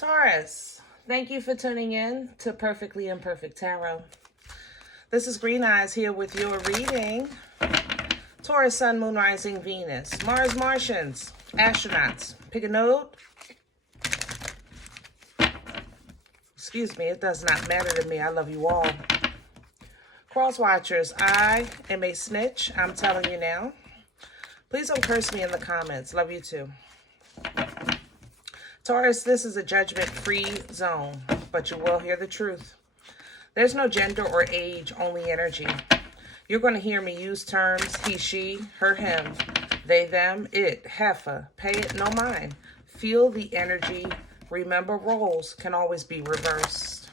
Taurus, thank you for tuning in to Perfectly Imperfect Tarot. This is Green Eyes here with your reading. Taurus, Sun, Moon, Rising, Venus, Mars, Martians, astronauts. Pick a node. Excuse me, it does not matter to me. I love you all. Cross watchers, I am a snitch. I'm telling you now. Please don't curse me in the comments. Love you too. Taurus, this is a judgment-free zone, but you will hear the truth. There's no gender or age, only energy. You're going to hear me use terms he, she, her, him, they, them, it, heifer, pay it, no mind. Feel the energy. Remember, roles can always be reversed.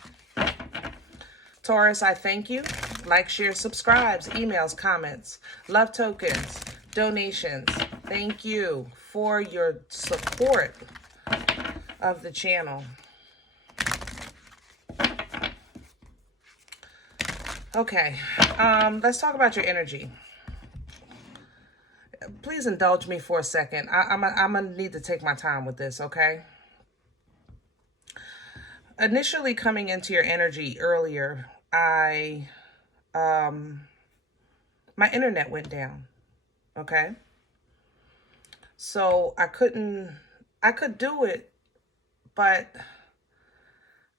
Taurus, I thank you. Like, share, subscribes, emails, comments, love tokens, donations. Thank you for your support of the channel. Okay, let's talk about your energy. Please indulge me for a second. I'm gonna need to take my time with this, okay? Initially coming into your energy earlier, my internet went down, okay? So I could do it, but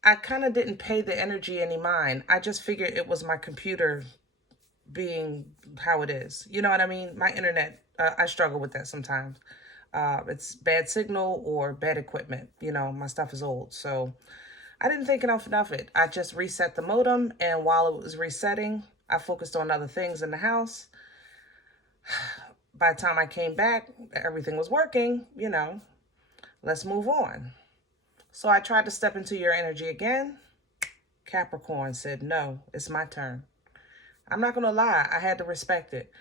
I kind of didn't pay the energy any mind. I just figured it was my computer being how it is. You know what I mean? My internet, I struggle with that sometimes. It's bad signal or bad equipment. You know, my stuff is old. So I didn't think enough of it. I just reset the modem. And while it was resetting, I focused on other things in the house. By the time I came back, everything was working, you know. Let's move on. So I tried to step into your energy again. Capricorn said, no, it's my turn. I'm not going to lie. I had to respect it.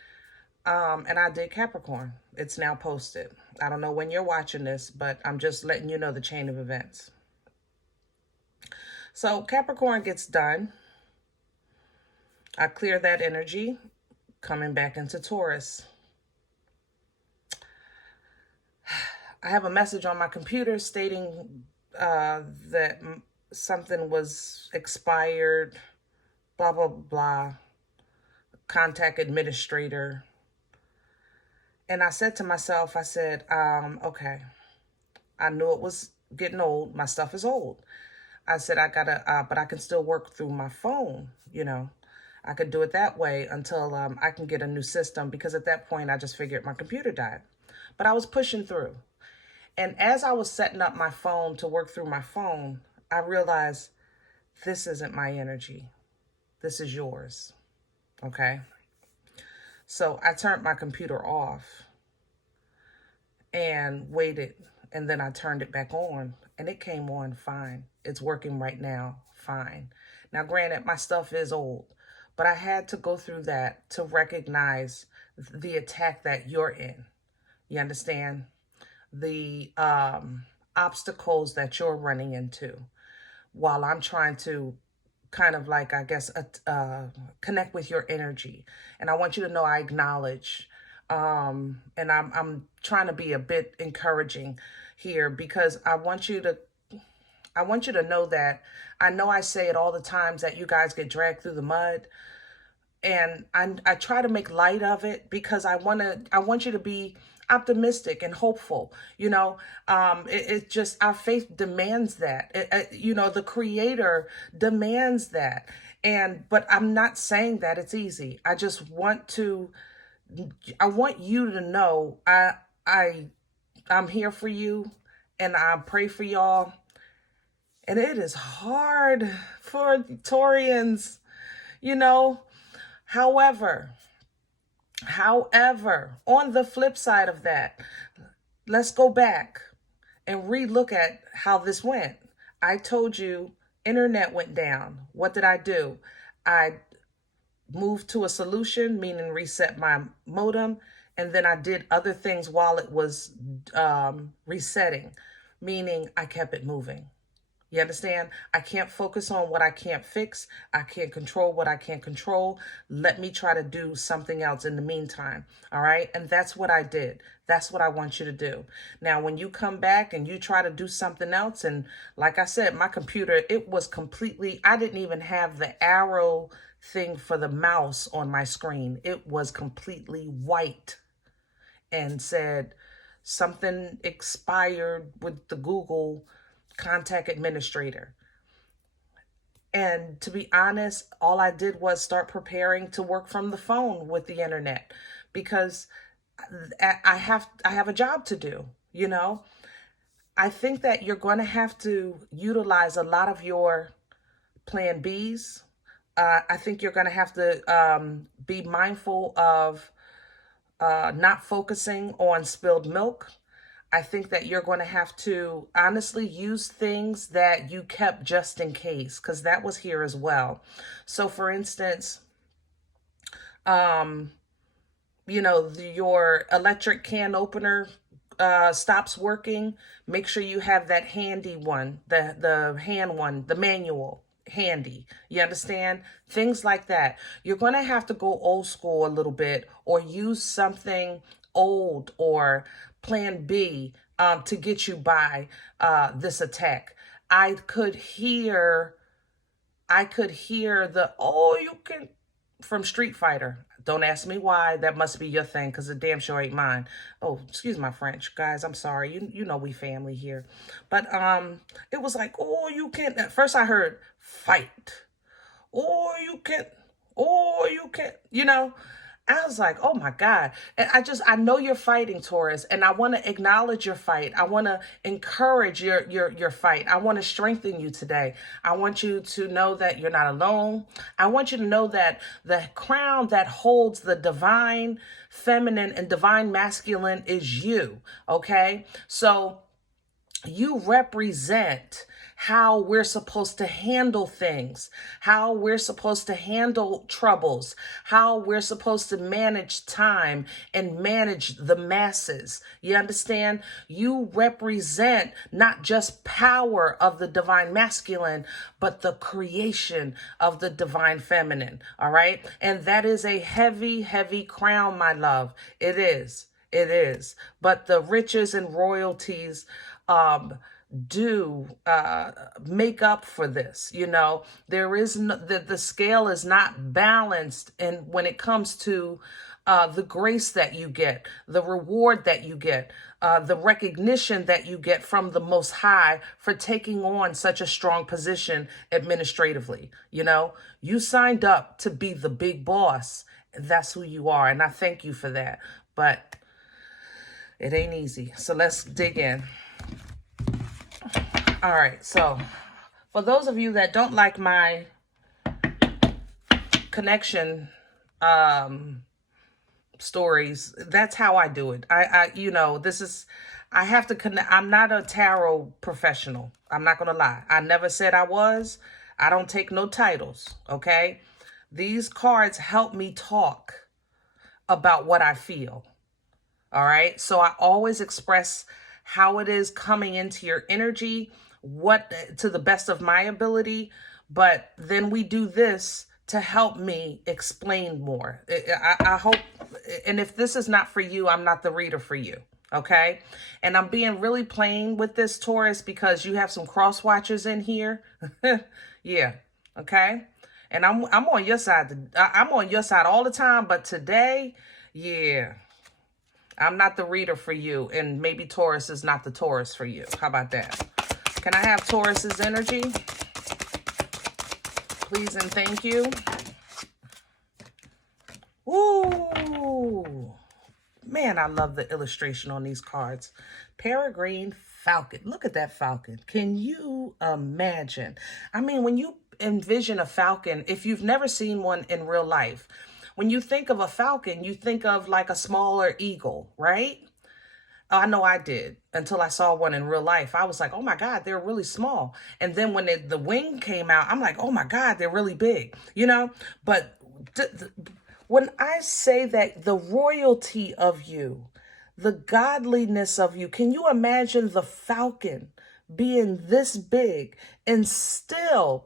And I did Capricorn. It's now posted. I don't know when you're watching this, but I'm just letting you know the chain of events. So Capricorn gets done. I clear that energy, coming back into Taurus. I have a message on my computer stating that something was expired, blah, blah, blah, contact administrator. And I said to myself, I said, okay, I knew it was getting old. My stuff is old. I said, I gotta, but I can still work through my phone, you know. I could do it that way until I can get a new system, because at that point, I just figured my computer died. But I was pushing through. And as I was setting up my phone to work through my phone, I realized this isn't my energy. This is yours, okay? So I turned my computer off and waited, and then I turned it back on, and it came on fine. It's working right now, fine. Now, granted, my stuff is old, but I had to go through that to recognize the attack that you're in. You understand? The obstacles that you're running into while I'm trying to kind of like, I guess, connect with your energy. And I want you to know I acknowledge, and I'm trying to be a bit encouraging here, because I want you to know that I know I say it all the times that you guys get dragged through the mud. And I try to make light of it because I want you to be optimistic and hopeful. You know, it just, our faith demands that. You know, the Creator demands that. But I'm not saying that it's easy. I just want you to know I'm here for you, and I pray for y'all. And it is hard for Taurians, you know. However, on the flip side of that, let's go back and relook at how this went. I told you internet went down. What did I do? I moved to a solution, meaning reset my modem, and then I did other things while it was resetting, meaning I kept it moving. You understand? I can't focus on what I can't fix. I can't control what I can't control. Let me try to do something else in the meantime. All right? And that's what I did. That's what I want you to do. Now, when you come back and you try to do something else, and like I said, my computer, it was completely, I didn't even have the arrow thing for the mouse on my screen. It was completely white and said something expired with the Google contact administrator. And to be honest, all I did was start preparing to work from the phone with the internet, because I have a job to do, you know. I think that you're going to have to utilize a lot of your plan Bs. I think you're going to have to be mindful of not focusing on spilled milk. I think that you're going to have to honestly use things that you kept just in case, because that was here as well. So for instance, you know, your electric can opener stops working. Make sure you have that handy one, the hand one, the manual handy. You understand? Things like that. You're going to have to go old school a little bit, or use something old or plan B to get you by this attack. I could hear the, oh, you can, from Street Fighter. Don't ask me why. That must be your thing, because it damn sure ain't mine. Oh, excuse my French, guys. I'm sorry. You know we family here. But it was like, oh, you can. At first I heard fight. Or you can. Or you can. You know. I was like, oh my God. And I know you're fighting, Taurus, and I want to acknowledge your fight. I want to encourage your fight. I want to strengthen you today. I want you to know that you're not alone. I want you to know that the crown that holds the divine feminine and divine masculine is you. Okay. So you represent how we're supposed to handle things, how we're supposed to handle troubles, how we're supposed to manage time and manage the masses. You understand? You represent not just power of the divine masculine, but the creation of the divine feminine. All right. And that is a heavy, heavy crown, my love. It is. It is. But the riches and royalties do make up for this. You know, there is no, the scale is not balanced, and when it comes to the grace that you get, the reward that you get, the recognition that you get from the Most High for taking on such a strong position administratively. You know, you signed up to be the big boss. That's who you are, and I thank you for that. But it ain't easy. So let's dig in. All right, so for those of you that don't like my connection stories, that's how I do it. You know, this is, I have to connect. I'm not a tarot professional. I'm not going to lie. I never said I was. I don't take no titles, okay? These cards help me talk about what I feel, all right? So I always express how it is coming into your energy, what to the best of my ability, but then we do this to help me explain more. I hope, and if this is not for you, I'm not the reader for you, okay? And I'm being really plain with this, Taurus, because you have some cross watchers in here. Yeah, okay? And I'm on your side. I'm on your side all the time, but today, yeah, I'm not the reader for you, and maybe Taurus is not the Taurus for you. How about that? Can I have Taurus's energy? Please and thank you. Ooh. Man, I love the illustration on these cards. Peregrine Falcon. Look at that falcon. Can you imagine? I mean, when you envision a falcon, if you've never seen one in real life, when you think of a falcon, you think of like a smaller eagle, right? I know I did, until I saw one in real life. I was like, oh my God, they're really small. And then when the wing came out, I'm like, oh my God, they're really big, you know? But when I say that the royalty of you, the godliness of you, can you imagine the falcon being this big and still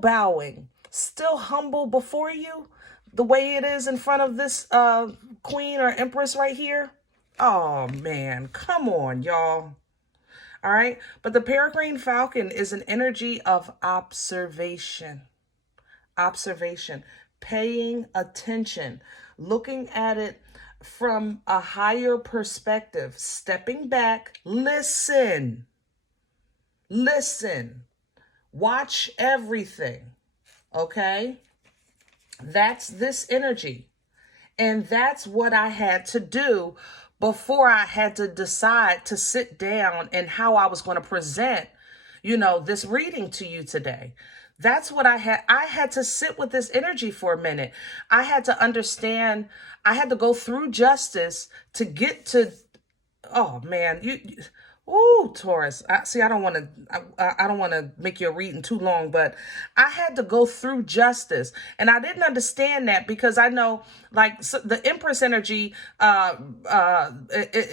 bowing, still humble before you, the way it is in front of this queen or empress right here? Oh, man. Come on, y'all. All right. But the peregrine falcon is an energy of observation. Observation. Paying attention. Looking at it from a higher perspective. Stepping back. Listen. Listen. Watch everything. Okay? That's this energy. And that's what I had to do before I had to decide to sit down and how I was going to present, this reading to you today. That's what I had. I had to sit with this energy for a minute. I had to understand. I had to go through justice to get to, oh man, ooh, Taurus. I don't want to. I don't want to make your reading too long, but I had to go through justice, and I didn't understand that because I know, like, so the Empress energy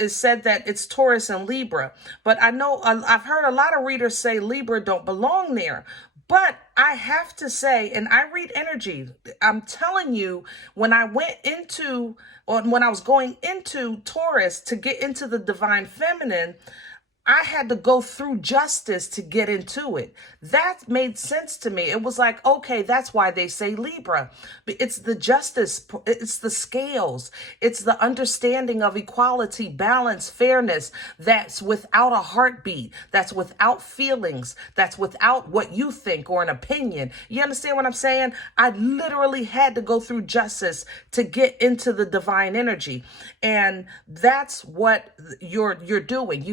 is said that it's Taurus and Libra, but I know I've heard a lot of readers say Libra don't belong there. But I have to say, and I read energy, I'm telling you, when I went into, or when I was going into Taurus to get into the divine feminine, I had to go through justice to get into it. That made sense to me. It was like, okay, that's why they say Libra. It's the justice, it's the scales, it's the understanding of equality, balance, fairness, that's without a heartbeat, that's without feelings, that's without what you think or an opinion. You understand what I'm saying? I literally had to go through justice to get into the divine energy. And that's what you're doing.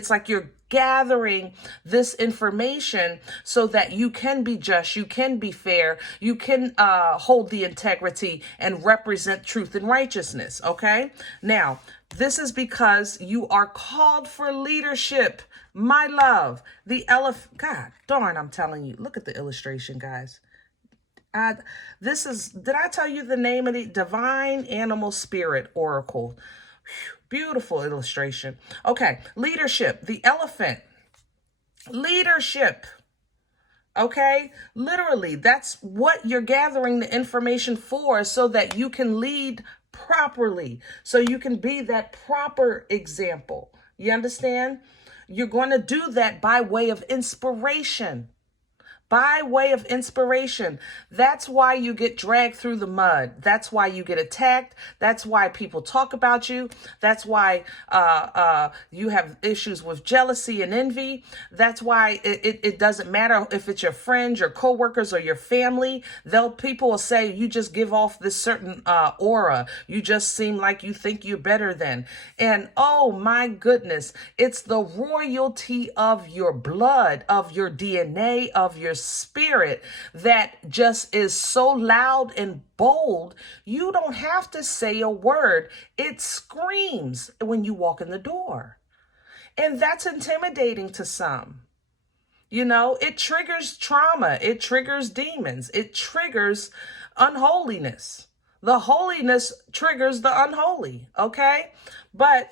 It's like you're gathering this information so that you can be just, you can be fair, you can hold the integrity and represent truth and righteousness. Okay. Now, this is because you are called for leadership, my love. The elephant, God darn, I'm telling you, look at the illustration, guys. Did I tell you the name of the Divine Animal Spirit Oracle? Beautiful illustration. Okay, leadership, the elephant. Leadership. Okay, literally, that's what you're gathering the information for so that you can lead properly, so you can be that proper example. You understand? You're going to do that by way of inspiration. By way of inspiration. That's why you get dragged through the mud. That's why you get attacked. That's why people talk about you. That's why you have issues with jealousy and envy. That's why it doesn't matter if it's your friends, your coworkers, or your family. People will say you just give off this certain aura. You just seem like you think you're better than. And oh my goodness, it's the royalty of your blood, of your DNA, of your spirit that just is so loud and bold. You don't have to say a word. It screams when you walk in the door. And that's intimidating to some. It triggers trauma. It triggers demons. It triggers unholiness. The holiness triggers the unholy. Okay? But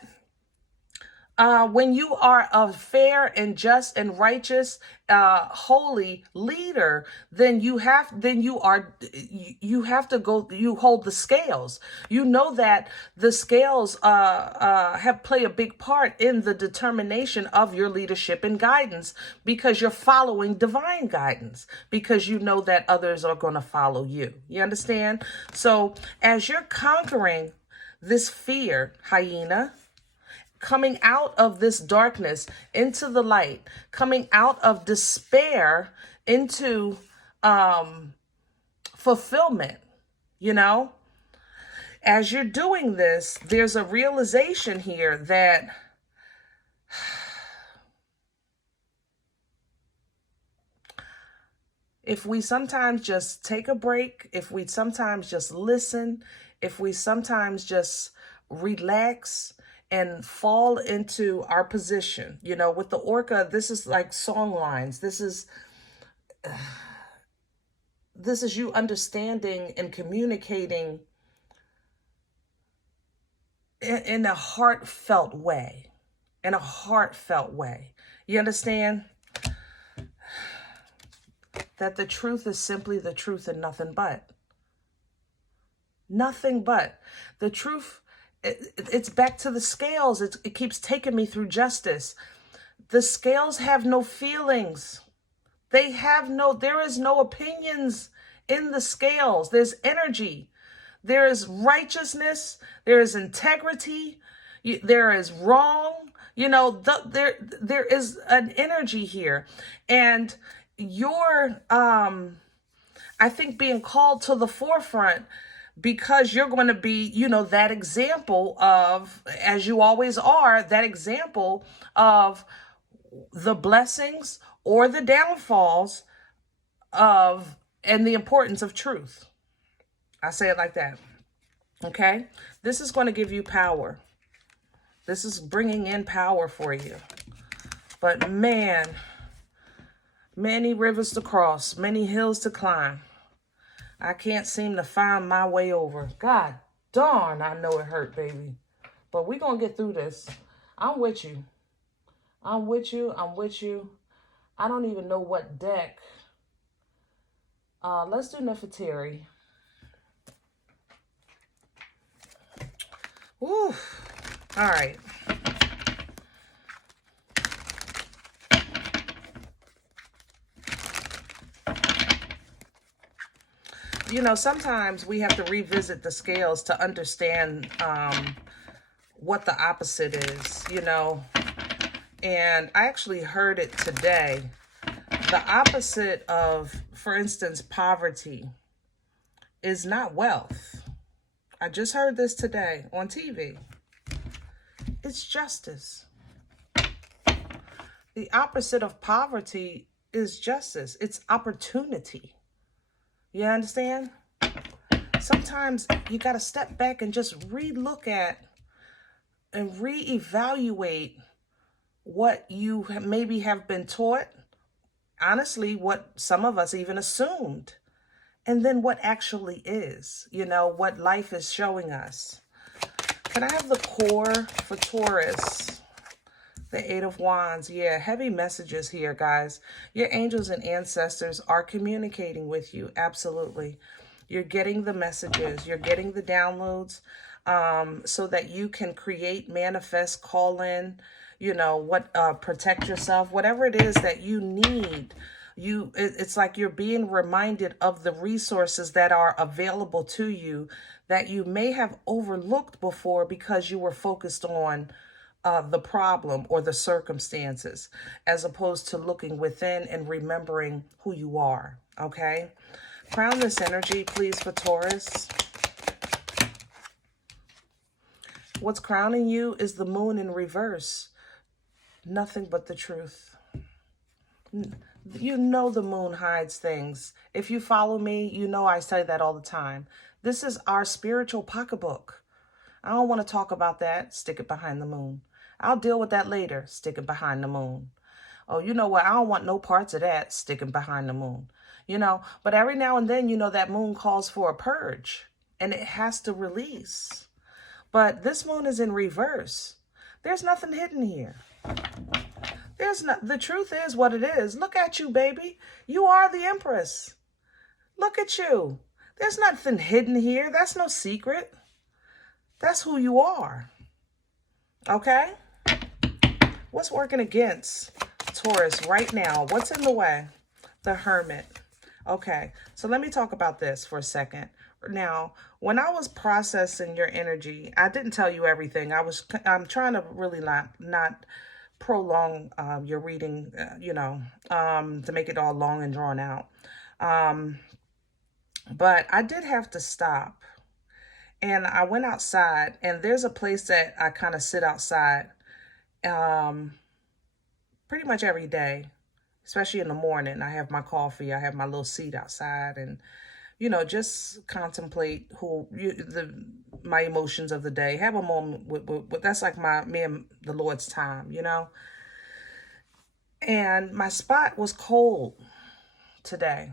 when you are a fair and just and righteous, holy leader, then you have to go. You hold the scales. You know that the scales play a big part in the determination of your leadership and guidance, because you're following divine guidance, because you know that others are going to follow you. You understand? So as you're conquering this fear, hyena, coming out of this darkness into the light, coming out of despair into fulfillment, as you're doing this, there's a realization here that if we sometimes just take a break, if we sometimes just listen, if we sometimes just relax and fall into our position, with the orca, this is like song lines. This is you understanding and communicating in a heartfelt way, You understand? That the truth is simply the truth and nothing but. Nothing but. The truth It's back to the scales. It keeps taking me through justice. The scales have no feelings. There is no opinions in the scales. There's energy. There is righteousness. There is integrity. There is wrong. There is an energy here. And you're, I think, being called to the forefront because you're going to be, that example of, as you always are, that example of the blessings or the downfalls of, and the importance of truth. I say it like that. Okay? This is going to give you power. This is bringing in power for you. But man, many rivers to cross, many hills to climb. I can't seem to find my way over. God darn, I know it hurt, baby. But we're going to get through this. I'm with you. I'm with you. I'm with you. I don't even know what deck. Let's do Nefertari. Woo. All right. Sometimes we have to revisit the scales to understand what the opposite is, And I actually heard it today. The opposite of, for instance, poverty is not wealth. I just heard this today on TV. It's justice. The opposite of poverty is justice. It's opportunity. You understand? Sometimes you got to step back and just re-look at and reevaluate what you maybe have been taught. Honestly, what some of us even assumed. And then what actually is, what life is showing us. Can I have the core for Taurus? The Eight of Wands. Yeah, heavy messages here, guys. Your angels and ancestors are communicating with you. Absolutely. You're getting the messages. You're getting the downloads so that you can create, manifest, call in, protect yourself, whatever it is that you need. It's like you're being reminded of the resources that are available to you that you may have overlooked before because you were focused on the problem or the circumstances, as opposed to looking within and remembering who you are. Okay? Crown this energy, please, for Taurus. What's crowning you is the moon in reverse. Nothing but the truth. The moon hides things. If you follow me, I say that all the time. This is our spiritual pocketbook. I don't want to talk about that. Stick it behind the moon. I'll deal with that later. Stick it behind the moon. Oh, you know what? I don't want no parts of that. Stick it behind the moon. But every now and then, that moon calls for a purge. And it has to release. But this moon is in reverse. There's nothing hidden here. The truth is what it is. Look at you, baby. You are the Empress. Look at you. There's nothing hidden here. That's no secret. That's who you are. Okay? What's working against Taurus right now? What's in the way? The Hermit. Okay, so let me talk about this for a second. Now, when I was processing your energy, I didn't tell you everything. I'm trying to really not prolong your reading, to make it all long and drawn out. But I did have to stop. And I went outside, and there's a place that I kind of sit outside pretty much every day, especially in the morning. I have my coffee, I have my little seat outside, and, just contemplate my emotions of the day. Have a moment with that's like me and the Lord's time, And my spot was cold today.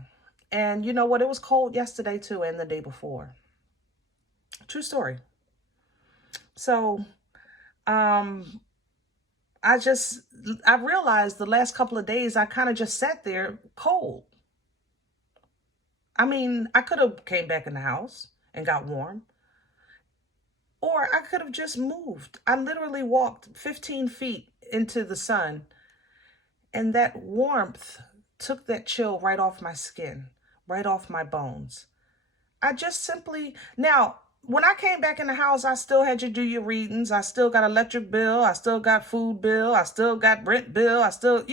And you know what? It was cold yesterday too, and the day before. True story. So, I realized the last couple of days, I kind of just sat there cold. I mean, I could have came back in the house and got warm. Or I could have just moved. I literally walked 15 feet into the sun, and that warmth took that chill right off my skin, right off my bones. I just simply, now, when I came back in the house, I still had you do your readings. I still got electric bill. I still got food bill. I still got rent bill. I still,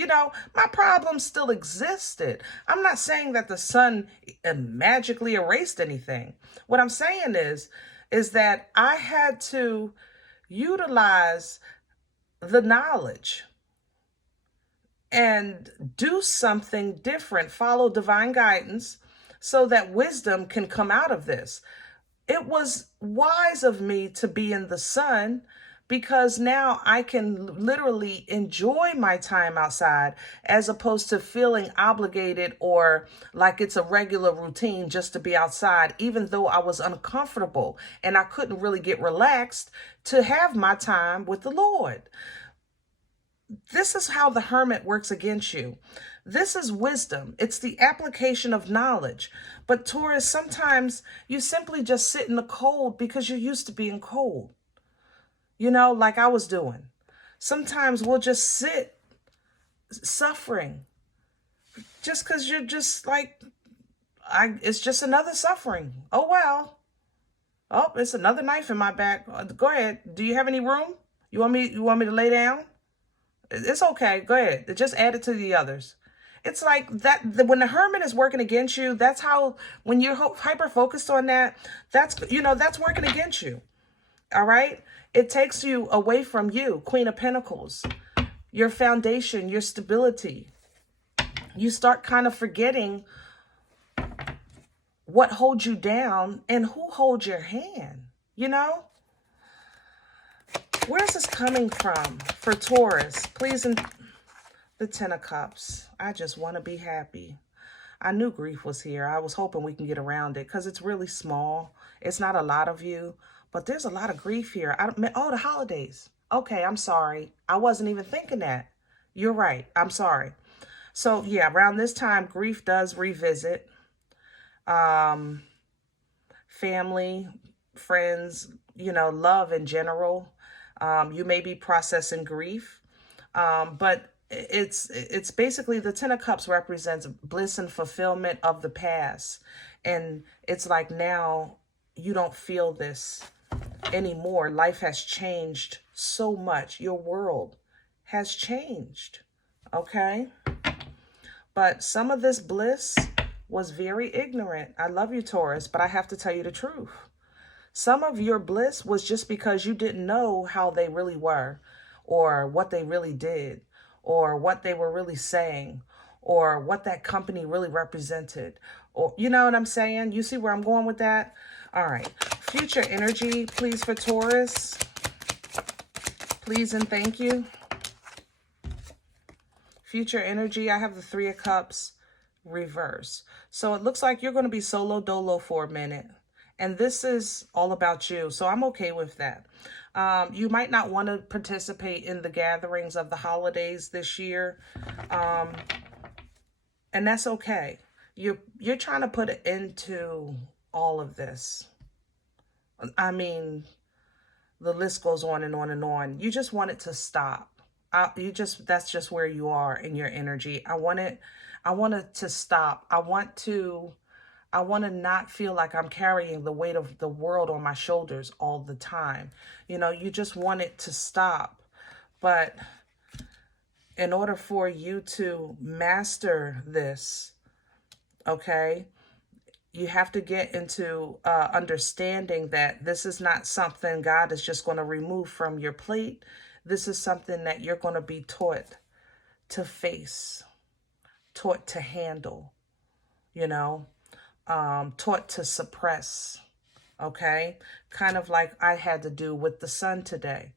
my problems still existed. I'm not saying that the sun magically erased anything. What I'm saying is that I had to utilize the knowledge and do something different, follow divine guidance so that wisdom can come out of this. It was wise of me to be in the sun because now I can literally enjoy my time outside as opposed to feeling obligated or like it's a regular routine just to be outside, even though I was uncomfortable and I couldn't really get relaxed to have my time with the Lord. This is how the hermit works against you. This is wisdom. It's the application of knowledge. But Taurus, sometimes you simply just sit in the cold because you're used to being cold. Like I was doing. Sometimes we'll just sit suffering just because you're just like, it's just another suffering. Oh, well. Oh, it's another knife in my back. Go ahead. Do you have any room? You want me to lay down? It's okay. Go ahead. Just add it to the others. It's like that when the hermit is working against you, that's how, when you're hyper focused on that, that's working against you. All right. It takes you away from you, Queen of Pentacles, your foundation, your stability. You start kind of forgetting what holds you down and who holds your hand, Where's this coming from for Taurus? Please, the Ten of Cups. I just want to be happy. I knew grief was here. I was hoping we can get around it because it's really small. It's not a lot of you, but there's a lot of grief here. Oh, the holidays. Okay, I'm sorry. I wasn't even thinking that. You're right. I'm sorry. So, yeah, around this time, grief does revisit. Family, friends, love in general. You may be processing grief, but it's basically the Ten of Cups represents bliss and fulfillment of the past. And it's like now you don't feel this anymore. Life has changed so much. Your world has changed. Okay? But some of this bliss was very ignorant. I love you, Taurus, but I have to tell you the truth. Some of your bliss was just because you didn't know how they really were, or what they really did, or what they were really saying, or what that company really represented. Or, you know what I'm saying? You see where I'm going with that? All right. Future energy, please, for Taurus. Please and thank you. Future energy, I have the Three of Cups reverse. So it looks like you're going to be solo dolo for a minute. And this is all about you. So I'm okay with that. You might not want to participate in the gatherings of the holidays this year. And that's okay. You're trying to put an end to all of this. I mean, the list goes on and on and on. You just want it to stop. That's just where you are in your energy. I want it to stop. I want to not feel like I'm carrying the weight of the world on my shoulders all the time. You just want it to stop. But in order for you to master this, okay, you have to get into understanding that this is not something God is just going to remove from your plate. This is something that you're going to be taught to face, taught to handle, taught to suppress, okay? Kind of like I had to do with the sun today.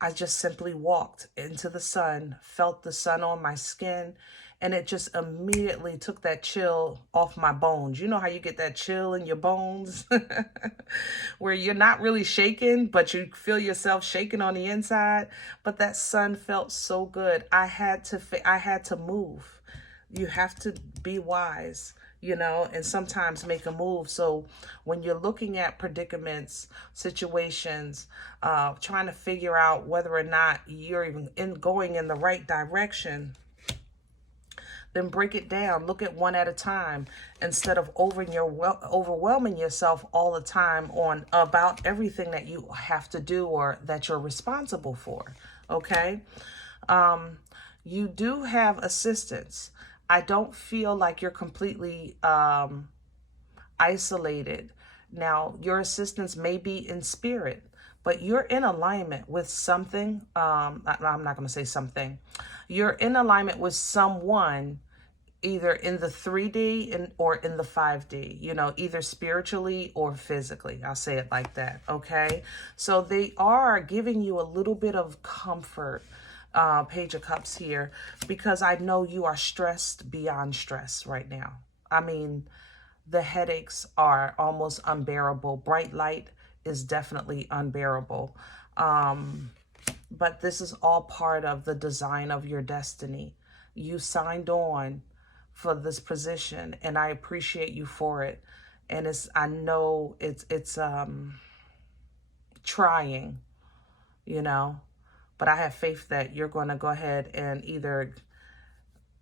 I just simply walked into the sun, felt the sun on my skin, and it just immediately took that chill off my bones. You know how you get that chill in your bones where you're not really shaking, but you feel yourself shaking on the inside. But that sun felt so good. I had to move. You have to be wise. you know, and sometimes make a move. So when you're looking at predicaments, situations, trying to figure out whether or not you're even going in the right direction, then break it down. Look at one at a time instead of overwhelming yourself all the time on about everything that you have to do or that you're responsible for. Okay? You do have assistance. I don't feel like you're completely isolated. Now, your assistance may be in spirit, but you're in alignment with something. I'm not going to say something. You're in alignment with someone, either in the 3D or in the 5D, you know, either spiritually or physically. I'll say it like that. Okay. So they are giving you a little bit of comfort, Page of Cups here, because I know you are stressed beyond stress right now. I mean, the headaches are almost unbearable. Bright light is definitely unbearable. But this is all part of the design of your destiny. You signed on for this position, and I appreciate you for it. And I know it's trying, you know, but I have faith that you're going to go ahead and either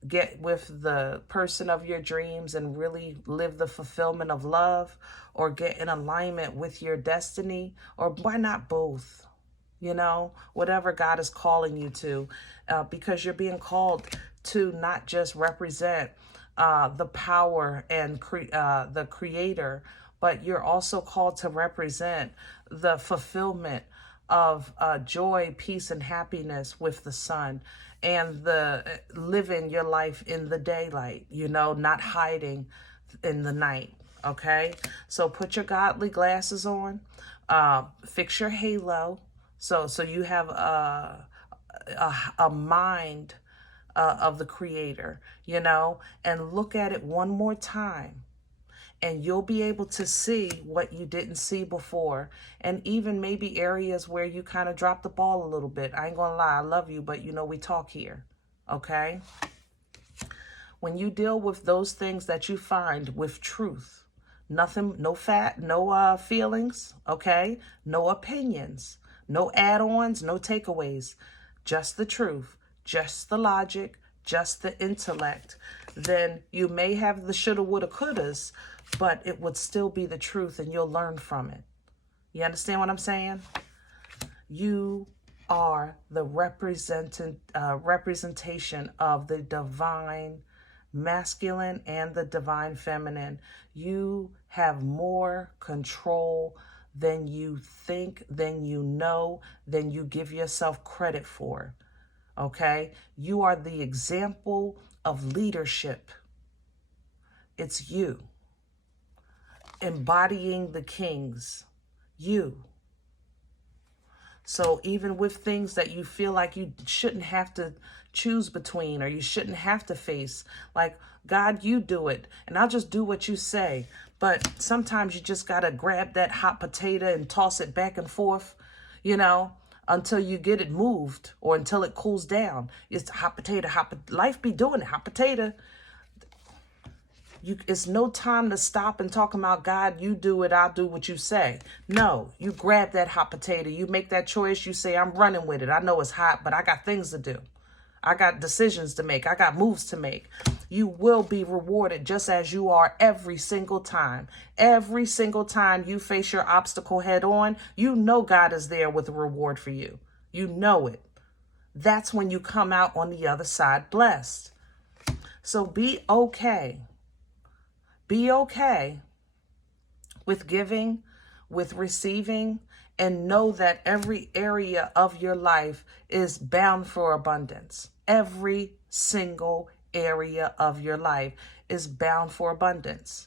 get with the person of your dreams and really live the fulfillment of love, or get in alignment with your destiny, or why not both? You know, whatever God is calling you to, because you're being called to not just represent the power and the creator, but you're also called to represent the fulfillment of joy, peace, and happiness with the sun, and the living your life in the daylight, you know, not hiding in the night. Okay, so put your godly glasses on, fix your halo, so you have a mind of the creator, you know, and look at it one more time, and you'll be able to see what you didn't see before, and even maybe areas where you kind of dropped the ball a little bit. I ain't gonna lie, I love you, but you know, we talk here. Okay, when you deal with those things that you find with truth, nothing, no feelings, okay, no opinions, no add-ons, no takeaways, just the truth, just the logic, just the intellect, then you may have the shoulda, woulda, couldas, but it would still be the truth, and you'll learn from it. You understand what I'm saying? You are the representation of the divine masculine and the divine feminine. You have more control than you think, than you know, than you give yourself credit for. Okay? You are the example of leadership. It's you. Embodying the kings. You. So even with things that you feel like you shouldn't have to choose between, or you shouldn't have to face, like, God, you do it, and I'll just do what you say. But sometimes you just got to grab that hot potato and toss it back and forth, you know, until you get it moved, or until it cools down. It's hot potato, life be doing it, hot potato. It's no time to stop and talk about, God, you do it, I'll do what you say. No, you grab that hot potato, you make that choice, you say, I'm running with it. I know it's hot, but I got things to do. I got decisions to make. I got moves to make. You will be rewarded just as you are every single time. Every single time you face your obstacle head on, you know God is there with a reward for you. You know it. That's when you come out on the other side blessed. So be okay. Be okay with giving, with receiving, and know that every area of your life is bound for abundance. Every single area of your life is bound for abundance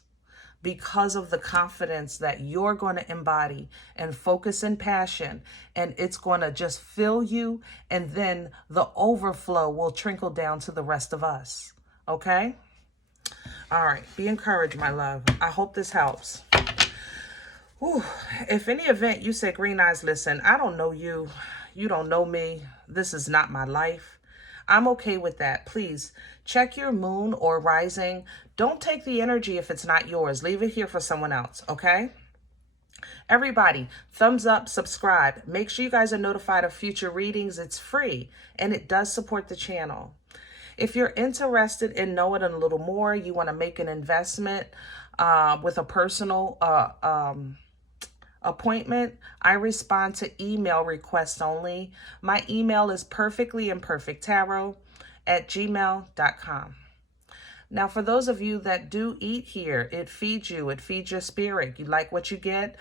because of the confidence that you're going to embody and focus and passion, and it's going to just fill you, and then the overflow will trickle down to the rest of us. Okay? All right. Be encouraged, my love. I hope this helps. Whew. If any event you said, Green Eyes, listen, I don't know you. You don't know me. This is not my life. I'm okay with that. Please check your moon or rising. Don't take the energy if it's not yours. Leave it here for someone else, okay? Everybody, thumbs up, subscribe. Make sure you guys are notified of future readings. It's free, and it does support the channel. If you're interested in knowing a little more, you want to make an investment with a personal appointment, I respond to email requests only. My email is perfectlyimperfecttarot@gmail.com. Now, for those of you that do eat here, it feeds you. It feeds your spirit. You like what you get.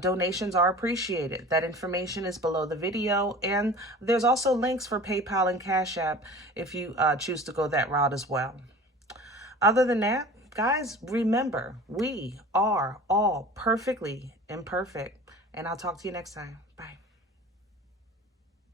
Donations are appreciated. That information is below the video. And there's also links for PayPal and Cash App if you choose to go that route as well. Other than that, guys, remember, we are all perfectly imperfect. And I'll talk to you next time. Bye.